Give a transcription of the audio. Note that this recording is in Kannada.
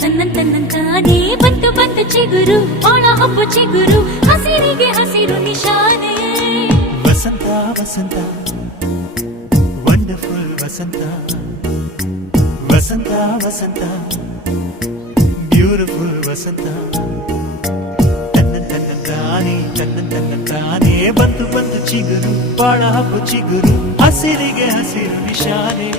ತನ್ನಂತಾನೇ ಬಂತು ಬಂತು ಚಿಗುರು ಒಣ ಹಬ್ಬ ಚಿಗುರು ಹಸಿರಿಗೆ ಹಸಿರು ನಿಶಾನೆ ವಸಂತ ವಸಂತ ವಂಡರ್ಫುಲ್ ವಸಂತ ವಸಂತ ವಸಂತ ಬ್ಯೂಟಿಫುಲ್ ವಸಂತ ತನ್ನಂತಾನೇ ಬಂತು ಬಂತು ಚಿಗುರು ಬಾಳ ಹಬ್ಬ ಚಿಗುರು ಹಸಿರಿಗೆ ಹಸಿರು ನಿಶಾನೆ